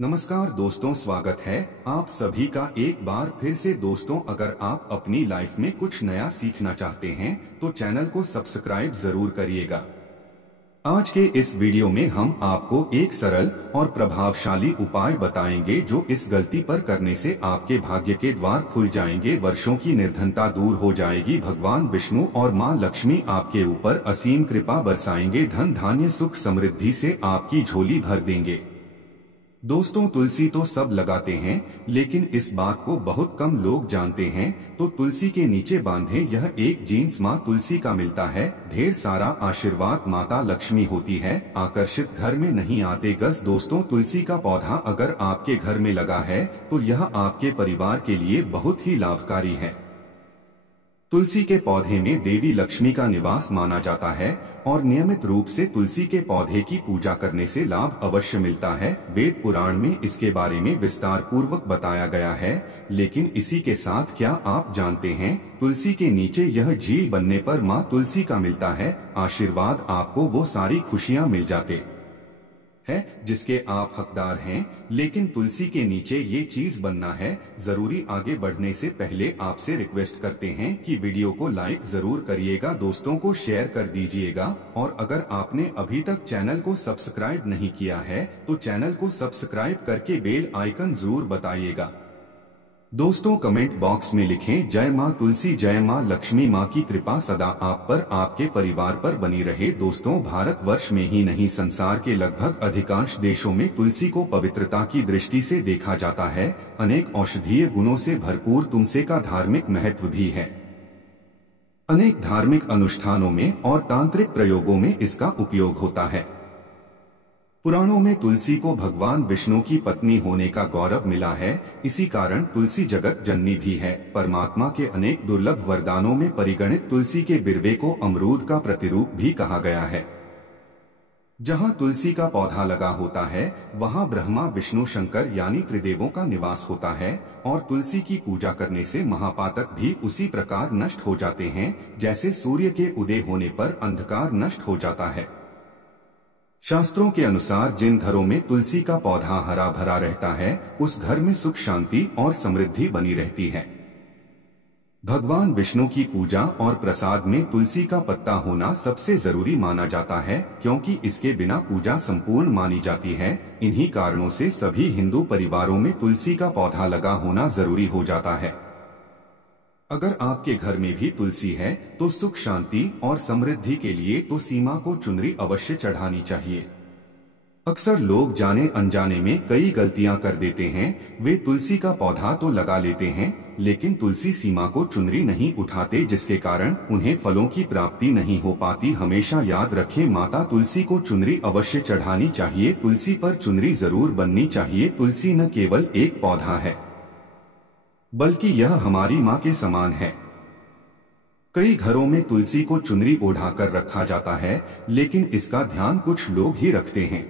नमस्कार दोस्तों, स्वागत है आप सभी का एक बार फिर से। दोस्तों, अगर आप अपनी लाइफ में कुछ नया सीखना चाहते हैं तो चैनल को सब्सक्राइब जरूर करिएगा। आज के इस वीडियो में हम आपको एक सरल और प्रभावशाली उपाय बताएंगे जो इस गलती पर करने से आपके भाग्य के द्वार खुल जाएंगे, वर्षों की निर्धनता दूर हो जाएगी, भगवान विष्णु और मां लक्ष्मी आपके ऊपर असीम कृपा बरसाएंगे, धन धान्य सुख समृद्धि से आपकी झोली भर देंगे। दोस्तों, तुलसी तो सब लगाते हैं, लेकिन इस बात को बहुत कम लोग जानते हैं। तो तुलसी के नीचे बांधे यह एक जीन्स माँ तुलसी का मिलता है। ढेर सारा आशीर्वाद माता लक्ष्मी होती है, आकर्षित घर में नहीं आते गस। दोस्तों, तुलसी का पौधा अगर आपके घर में लगा है तो यह आपके परिवार के लिए बहुत ही लाभकारी है। तुलसी के पौधे में देवी लक्ष्मी का निवास माना जाता है और नियमित रूप से तुलसी के पौधे की पूजा करने से लाभ अवश्य मिलता है। वेद पुराण में इसके बारे में विस्तार पूर्वक बताया गया है। लेकिन इसी के साथ क्या आप जानते हैं, तुलसी के नीचे यह झील बनने पर माँ तुलसी का मिलता है आशीर्वाद, आपको वो सारी खुशियाँ मिल जाते है जिसके आप हकदार हैं। लेकिन तुलसी के नीचे ये चीज बनना है जरूरी। आगे बढ़ने से पहले आपसे रिक्वेस्ट करते हैं कि वीडियो को लाइक जरूर करिएगा, दोस्तों को शेयर कर दीजिएगा, और अगर आपने अभी तक चैनल को सब्सक्राइब नहीं किया है तो चैनल को सब्सक्राइब करके बेल आइकन जरूर बताइएगा। दोस्तों, कमेंट बॉक्स में लिखें जय माँ तुलसी, जय माँ लक्ष्मी, माँ की कृपा सदा आप पर आपके परिवार पर बनी रहे। दोस्तों, भारतवर्ष में ही नहीं संसार के लगभग अधिकांश देशों में तुलसी को पवित्रता की दृष्टि से देखा जाता है। अनेक औषधीय गुणों से भरपूर तुलसी का धार्मिक महत्व भी है। अनेक धार्मिक अनुष्ठानों में और तांत्रिक प्रयोगों में इसका उपयोग होता है। पुराणों में तुलसी को भगवान विष्णु की पत्नी होने का गौरव मिला है। इसी कारण तुलसी जगत जननी भी है। परमात्मा के अनेक दुर्लभ वरदानों में परिगणित तुलसी के बिरवे को अमरूद का प्रतिरूप भी कहा गया है। जहाँ तुलसी का पौधा लगा होता है वहाँ ब्रह्मा विष्णु शंकर यानी त्रिदेवों का निवास होता है। और तुलसी की पूजा करने से महापातक भी उसी प्रकार नष्ट हो जाते हैं जैसे सूर्य के उदय होने पर अंधकार नष्ट हो जाता है। शास्त्रों के अनुसार जिन घरों में तुलसी का पौधा हरा भरा रहता है उस घर में सुख शांति और समृद्धि बनी रहती है। भगवान विष्णु की पूजा और प्रसाद में तुलसी का पत्ता होना सबसे जरूरी माना जाता है, क्योंकि इसके बिना पूजा संपूर्ण मानी जाती है। इन्हीं कारणों से सभी हिंदू परिवारों में तुलसी का पौधा लगा होना जरूरी हो जाता है। अगर आपके घर में भी तुलसी है तो सुख शांति और समृद्धि के लिए तो सीमा को चुनरी अवश्य चढ़ानी चाहिए। अक्सर लोग जाने अनजाने में कई गलतियां कर देते हैं। वे तुलसी का पौधा तो लगा लेते हैं लेकिन तुलसी सीमा को चुनरी नहीं उठाते, जिसके कारण उन्हें फलों की प्राप्ति नहीं हो पाती। हमेशा याद रखें, माता तुलसी को चुनरी अवश्य चढ़ानी चाहिए। तुलसी पर चुनरी जरूर बननी चाहिए। तुलसी न केवल एक पौधा है बल्कि यह हमारी माँ के समान है। कई घरों में तुलसी को चुनरी ओढ़ाकर रखा जाता है, लेकिन इसका ध्यान कुछ लोग ही रखते हैं।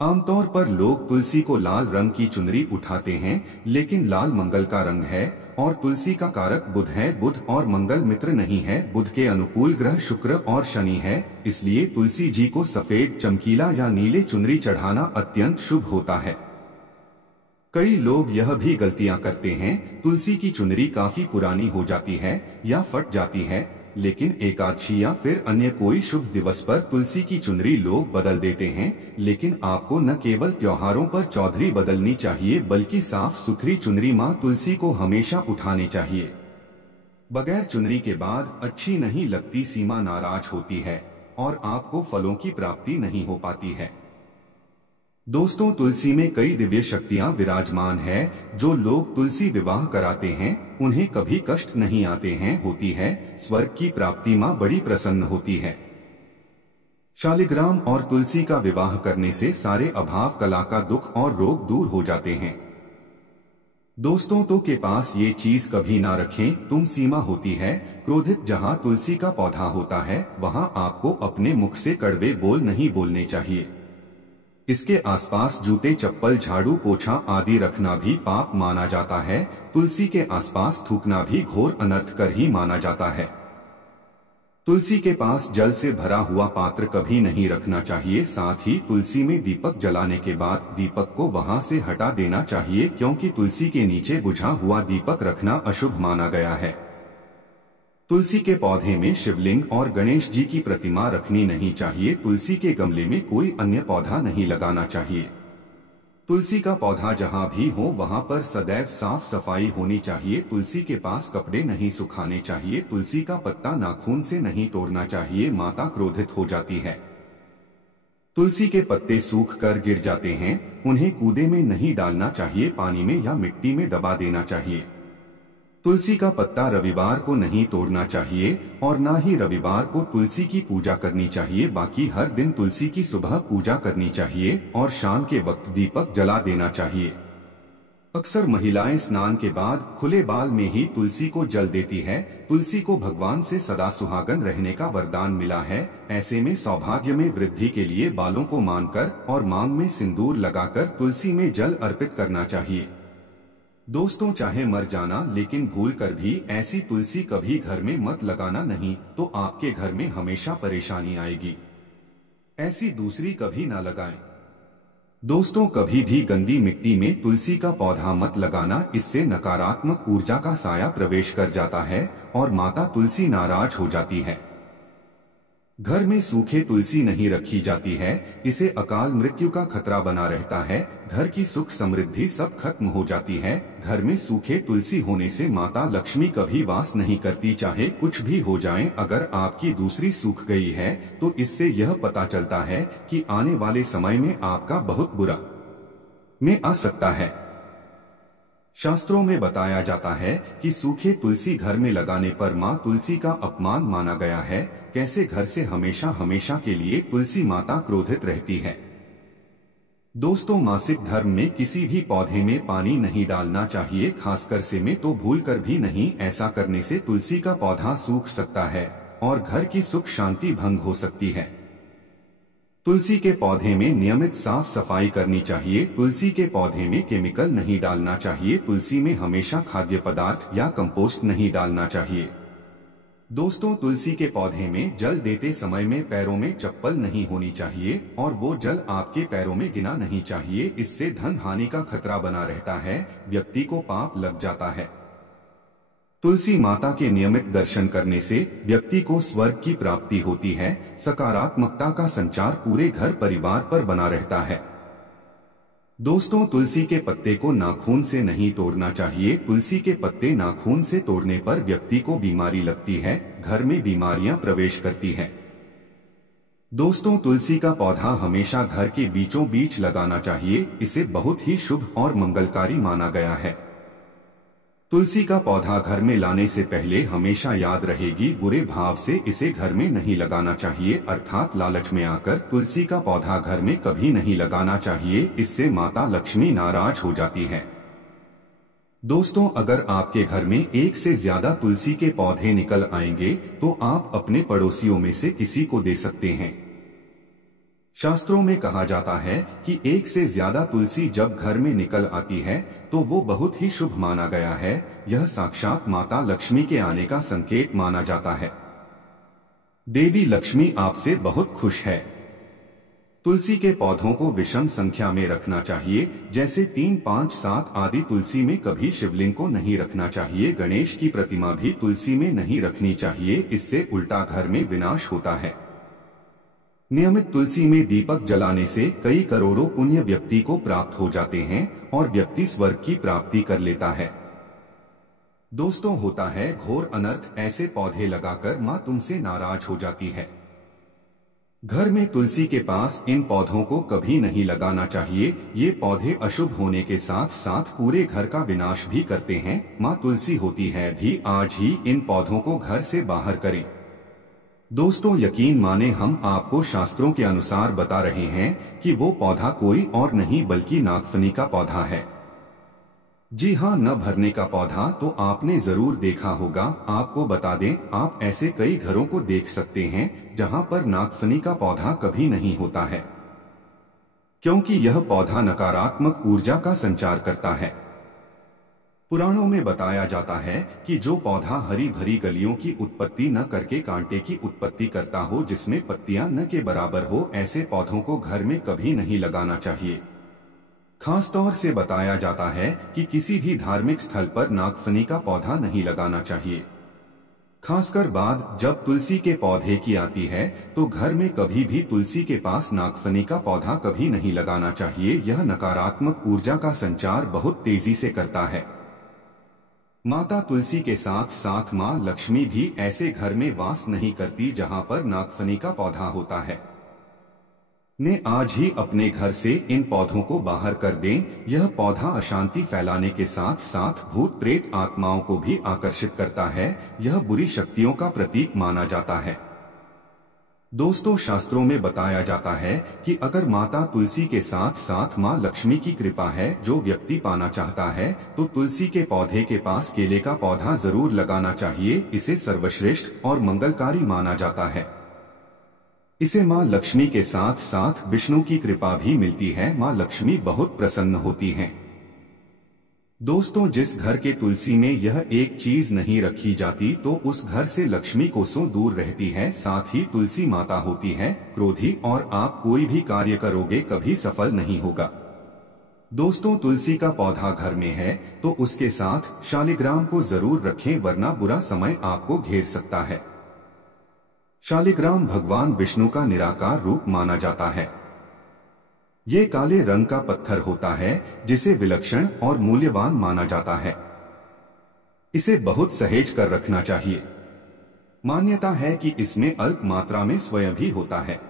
आमतौर पर लोग तुलसी को लाल रंग की चुनरी उठाते हैं, लेकिन लाल मंगल का रंग है और तुलसी का कारक बुध है। बुध और मंगल मित्र नहीं है। बुध के अनुकूल ग्रह शुक्र और शनि है, इसलिए तुलसी जी को सफेद, चमकीला या नीले चुनरी चढ़ाना अत्यंत शुभ होता है। कई लोग यह भी गलतियां करते हैं, तुलसी की चुनरी काफी पुरानी हो जाती है या फट जाती है, लेकिन एकादशी या फिर अन्य कोई शुभ दिवस पर तुलसी की चुनरी लोग बदल देते हैं। लेकिन आपको न केवल त्योहारों पर चौधरी बदलनी चाहिए बल्कि साफ सुथरी चुनरी माँ तुलसी को हमेशा उठानी चाहिए। बगैर चुनरी के बाद अच्छी नहीं लगती, सीमा नाराज होती है और आपको फलों की प्राप्ति नहीं हो पाती है। दोस्तों, तुलसी में कई दिव्य शक्तियां विराजमान है। जो लोग तुलसी विवाह कराते हैं उन्हें कभी कष्ट नहीं आते हैं, होती है स्वर्ग की प्राप्ति, मां बड़ी प्रसन्न होती है। शालिग्राम और तुलसी का विवाह करने से सारे अभाव, कला का दुख और रोग दूर हो जाते हैं। दोस्तों, तो के पास ये चीज कभी ना रखें, तुम सीमा होती है क्रोधित। जहाँ तुलसी का पौधा होता है वहाँ आपको अपने मुख से कड़वे बोल नहीं बोलने चाहिए। इसके आसपास जूते, चप्पल, झाड़ू, पोछा आदि रखना भी पाप माना जाता है। तुलसी के आसपास थूकना भी घोर अनर्थ कर ही माना जाता है। तुलसी के पास जल से भरा हुआ पात्र कभी नहीं रखना चाहिए। साथ ही तुलसी में दीपक जलाने के बाद दीपक को वहां से हटा देना चाहिए, क्योंकि तुलसी के नीचे बुझा हुआ दीपक रखना अशुभ माना गया है। तुलसी के पौधे में शिवलिंग और गणेश जी की प्रतिमा रखनी नहीं चाहिए। तुलसी के गमले में कोई अन्य पौधा नहीं लगाना चाहिए। तुलसी का पौधा जहाँ भी हो वहाँ पर सदैव साफ सफाई होनी चाहिए। तुलसी के पास कपड़े नहीं सुखाने चाहिए। तुलसी का पत्ता नाखून से नहीं तोड़ना चाहिए, माता क्रोधित हो जाती है। तुलसी के पत्ते सूख कर गिर जाते हैं, उन्हें कूदे में नहीं डालना चाहिए, पानी में या मिट्टी में दबा देना चाहिए। तुलसी का पत्ता रविवार को नहीं तोड़ना चाहिए और न ही रविवार को तुलसी की पूजा करनी चाहिए। बाकी हर दिन तुलसी की सुबह पूजा करनी चाहिए और शाम के वक्त दीपक जला देना चाहिए। अक्सर महिलाएं स्नान के बाद खुले बाल में ही तुलसी को जल देती है। तुलसी को भगवान से सदा सुहागन रहने का वरदान मिला है। ऐसे में सौभाग्य में वृद्धि के लिए बालों को मानकर और मांग में सिंदूर लगाकर तुलसी में जल अर्पित करना चाहिए। दोस्तों, चाहे मर जाना लेकिन भूल कर भी ऐसी तुलसी कभी घर में मत लगाना, नहीं तो आपके घर में हमेशा परेशानी आएगी। ऐसी दूसरी कभी ना लगाएं। दोस्तों, कभी भी गंदी मिट्टी में तुलसी का पौधा मत लगाना, इससे नकारात्मक ऊर्जा का साया प्रवेश कर जाता है और माता तुलसी नाराज हो जाती है। घर में सूखे तुलसी नहीं रखी जाती है, इसे अकाल मृत्यु का खतरा बना रहता है। घर की सुख समृद्धि सब खत्म हो जाती है। घर में सूखे तुलसी होने से माता लक्ष्मी कभी वास नहीं करती, चाहे कुछ भी हो जाए। अगर आपकी दूसरी सूख गई है तो इससे यह पता चलता है कि आने वाले समय में आपका बहुत बुरा में आ सकता है। शास्त्रों में बताया जाता है कि सूखे तुलसी घर में लगाने पर माँ तुलसी का अपमान माना गया है। कैसे घर से हमेशा हमेशा के लिए तुलसी माता क्रोधित रहती है। दोस्तों, मासिक धर्म में किसी भी पौधे में पानी नहीं डालना चाहिए, खासकर से में तो भूल कर भी नहीं। ऐसा करने से तुलसी का पौधा सूख सकता है और घर की सुख शांति भंग हो सकती है। तुलसी के पौधे में नियमित साफ सफाई करनी चाहिए। तुलसी के पौधे में केमिकल नहीं डालना चाहिए। तुलसी में हमेशा खाद्य पदार्थ या कंपोस्ट नहीं डालना चाहिए। दोस्तों, तुलसी के पौधे में जल देते समय में पैरों में चप्पल नहीं होनी चाहिए और वो जल आपके पैरों में गिना नहीं चाहिए। इससे धन हानि का खतरा बना रहता है, व्यक्ति को पाप लग जाता है। तुलसी माता के नियमित दर्शन करने से व्यक्ति को स्वर्ग की प्राप्ति होती है। सकारात्मकता का संचार पूरे घर परिवार पर बना रहता है। दोस्तों, तुलसी के पत्ते को नाखून से नहीं तोड़ना चाहिए। तुलसी के पत्ते नाखून से तोड़ने पर व्यक्ति को बीमारी लगती है, घर में बीमारियां प्रवेश करती हैं। दोस्तों, तुलसी का पौधा हमेशा घर के बीचों बीच लगाना चाहिए, इसे बहुत ही शुभ और मंगलकारी माना गया है। तुलसी का पौधा घर में लाने से पहले हमेशा याद रहेगी, बुरे भाव से इसे घर में नहीं लगाना चाहिए, अर्थात लालच में आकर तुलसी का पौधा घर में कभी नहीं लगाना चाहिए। इससे माता लक्ष्मी नाराज हो जाती है। दोस्तों, अगर आपके घर में एक से ज्यादा तुलसी के पौधे निकल आएंगे तो आप अपने पड़ोसियों में से किसी को दे सकते हैं। शास्त्रों में कहा जाता है कि एक से ज्यादा तुलसी जब घर में निकल आती है तो वो बहुत ही शुभ माना गया है। यह साक्षात माता लक्ष्मी के आने का संकेत माना जाता है। देवी लक्ष्मी आपसे बहुत खुश है। तुलसी के पौधों को विषम संख्या में रखना चाहिए, जैसे 3, 5, 7 आदि। तुलसी में कभी शिवलिंग को नहीं रखना चाहिए। गणेश की प्रतिमा भी तुलसी में नहीं रखनी चाहिए, इससे उल्टा घर में विनाश होता है। नियमित तुलसी में दीपक जलाने से कई करोड़ों पुण्य व्यक्ति को प्राप्त हो जाते हैं और व्यक्ति स्वर्ग की प्राप्ति कर लेता है। दोस्तों, होता है घोर अनर्थ, ऐसे पौधे लगाकर माँ तुमसे नाराज हो जाती है। घर में तुलसी के पास इन पौधों को कभी नहीं लगाना चाहिए। ये पौधे अशुभ होने के साथ साथ पूरे घर का विनाश भी करते हैं। माँ तुलसी होती है भी, आज ही इन पौधों को घर से बाहर करें। दोस्तों, यकीन माने हम आपको शास्त्रों के अनुसार बता रहे हैं कि वो पौधा कोई और नहीं बल्कि नागफनी का पौधा है। जी हाँ, न भरने का पौधा तो आपने जरूर देखा होगा। आपको बता दें, आप ऐसे कई घरों को देख सकते हैं जहां पर नागफनी का पौधा कभी नहीं होता है, क्योंकि यह पौधा नकारात्मक ऊर्जा का संचार करता है। पुराणों में बताया जाता है कि जो पौधा हरी भरी गलियों की उत्पत्ति न करके कांटे की उत्पत्ति करता हो, जिसमें पत्तियां न के बराबर हो, ऐसे पौधों को घर में कभी नहीं लगाना चाहिए। खास तौर से बताया जाता है कि किसी भी धार्मिक स्थल पर नागफनी का पौधा नहीं लगाना चाहिए। खासकर बात जब तुलसी के पौधे की आती है तो घर में कभी भी तुलसी के पास नागफनी का पौधा कभी नहीं लगाना चाहिए। यह नकारात्मक ऊर्जा का संचार बहुत तेजी से करता है। माता तुलसी के साथ साथ मां लक्ष्मी भी ऐसे घर में वास नहीं करती जहां पर नागफनी का पौधा होता है। ने आज ही अपने घर से इन पौधों को बाहर कर दें। यह पौधा अशांति फैलाने के साथ साथ भूत प्रेत आत्माओं को भी आकर्षित करता है। यह बुरी शक्तियों का प्रतीक माना जाता है। दोस्तों, शास्त्रों में बताया जाता है कि अगर माता तुलसी के साथ साथ मां लक्ष्मी की कृपा है, जो व्यक्ति पाना चाहता है, तो तुलसी के पौधे के पास केले का पौधा जरूर लगाना चाहिए। इसे सर्वश्रेष्ठ और मंगलकारी माना जाता है। इसे मां लक्ष्मी के साथ साथ विष्णु की कृपा भी मिलती है। मां लक्ष्मी बहुत प्रसन्न होती हैं। दोस्तों, जिस घर के तुलसी में यह एक चीज नहीं रखी जाती तो उस घर से लक्ष्मी कोसों दूर रहती है। साथ ही तुलसी माता होती है क्रोधी, और आप कोई भी कार्य करोगे कभी सफल नहीं होगा। दोस्तों, तुलसी का पौधा घर में है तो उसके साथ शालिग्राम को जरूर रखें, वरना बुरा समय आपको घेर सकता है। शालिग्राम भगवान विष्णु का निराकार रूप माना जाता है। ये काले रंग का पत्थर होता है जिसे विलक्षण और मूल्यवान माना जाता है। इसे बहुत सहेज कर रखना चाहिए। मान्यता है कि इसमें अल्प मात्रा में स्वयं भी होता है।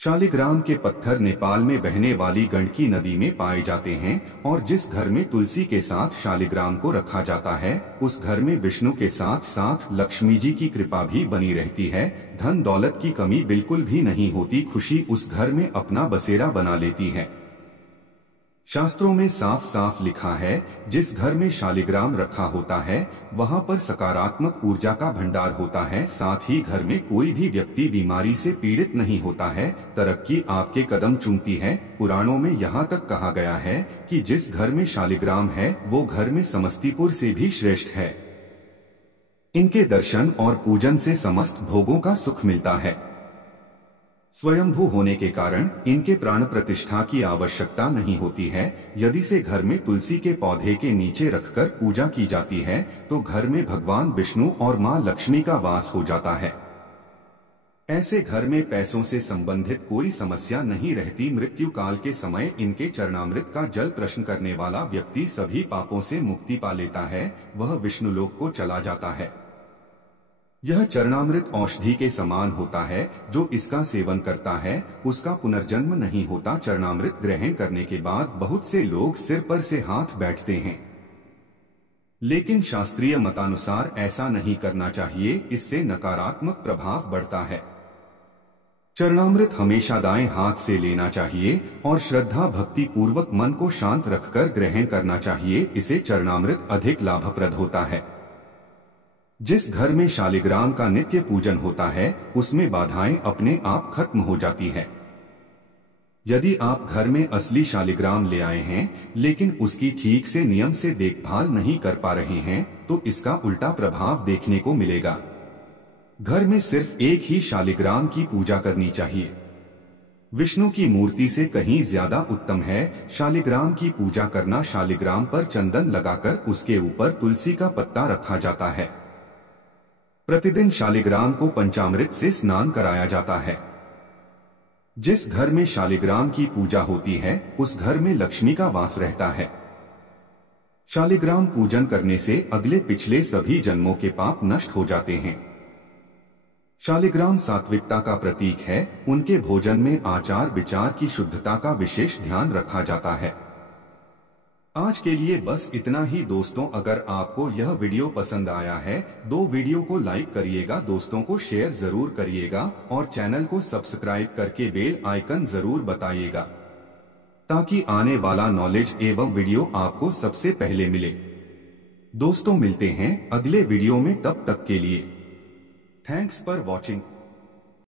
शालिग्राम के पत्थर नेपाल में बहने वाली गंडकी नदी में पाए जाते हैं, और जिस घर में तुलसी के साथ शालिग्राम को रखा जाता है उस घर में विष्णु के साथ साथ लक्ष्मी जी की कृपा भी बनी रहती है। धन दौलत की कमी बिल्कुल भी नहीं होती। खुशी उस घर में अपना बसेरा बना लेती है। शास्त्रों में साफ साफ लिखा है, जिस घर में शालिग्राम रखा होता है वहां पर सकारात्मक ऊर्जा का भंडार होता है। साथ ही घर में कोई भी व्यक्ति बीमारी से पीड़ित नहीं होता है। तरक्की आपके कदम चूमती है। पुराणों में यहाँ तक कहा गया है कि जिस घर में शालिग्राम है वो घर में समस्तीपुर से भी श्रेष्ठ है। इनके दर्शन और पूजन से समस्त भोगों का सुख मिलता है। स्वयंभू होने के कारण इनके प्राण प्रतिष्ठा की आवश्यकता नहीं होती है। यदि से घर में तुलसी के पौधे के नीचे रखकर पूजा की जाती है तो घर में भगवान विष्णु और मां लक्ष्मी का वास हो जाता है। ऐसे घर में पैसों से संबंधित कोई समस्या नहीं रहती। मृत्यु काल के समय इनके चरणामृत का जल प्रश्न करने वाला व्यक्ति सभी पापों से मुक्ति पा लेता है। वह विष्णु लोक को चला जाता है। यह चरणामृत औषधि के समान होता है। जो इसका सेवन करता है उसका पुनर्जन्म नहीं होता। चरणामृत ग्रहण करने के बाद बहुत से लोग सिर पर से हाथ बैठते हैं, लेकिन शास्त्रीय मतानुसार ऐसा नहीं करना चाहिए। इससे नकारात्मक प्रभाव बढ़ता है। चरणामृत हमेशा दाएं हाथ से लेना चाहिए और श्रद्धा भक्ति पूर्वक मन को शांत रखकर ग्रहण करना चाहिए। इसे चरणामृत अधिक लाभप्रद होता है। जिस घर में शालिग्राम का नित्य पूजन होता है उसमें बाधाएं अपने आप खत्म हो जाती है। यदि आप घर में असली शालिग्राम ले आए हैं लेकिन उसकी ठीक से नियम से देखभाल नहीं कर पा रहे हैं तो इसका उल्टा प्रभाव देखने को मिलेगा। घर में सिर्फ एक ही शालिग्राम की पूजा करनी चाहिए। विष्णु की मूर्ति से कहीं ज्यादा उत्तम है शालिग्राम की पूजा करना। शालिग्राम पर चंदन लगाकर उसके ऊपर तुलसी का पत्ता रखा जाता है। प्रतिदिन शालिग्राम को पंचामृत से स्नान कराया जाता है। जिस घर में शालिग्राम की पूजा होती है उस घर में लक्ष्मी का वास रहता है। शालिग्राम पूजन करने से अगले पिछले सभी जन्मों के पाप नष्ट हो जाते हैं। शालिग्राम सात्विकता का प्रतीक है। उनके भोजन में आचार विचार की शुद्धता का विशेष ध्यान रखा जाता है। आज के लिए बस इतना ही दोस्तों। अगर आपको यह वीडियो पसंद आया है तो वीडियो को लाइक करिएगा, दोस्तों को शेयर जरूर करिएगा और चैनल को सब्सक्राइब करके बेल आइकन जरूर बताइएगा ताकि आने वाला नॉलेज एवं वीडियो आपको सबसे पहले मिले। दोस्तों, मिलते हैं अगले वीडियो में, तब तक के लिए थैंक्स फॉर वॉचिंग।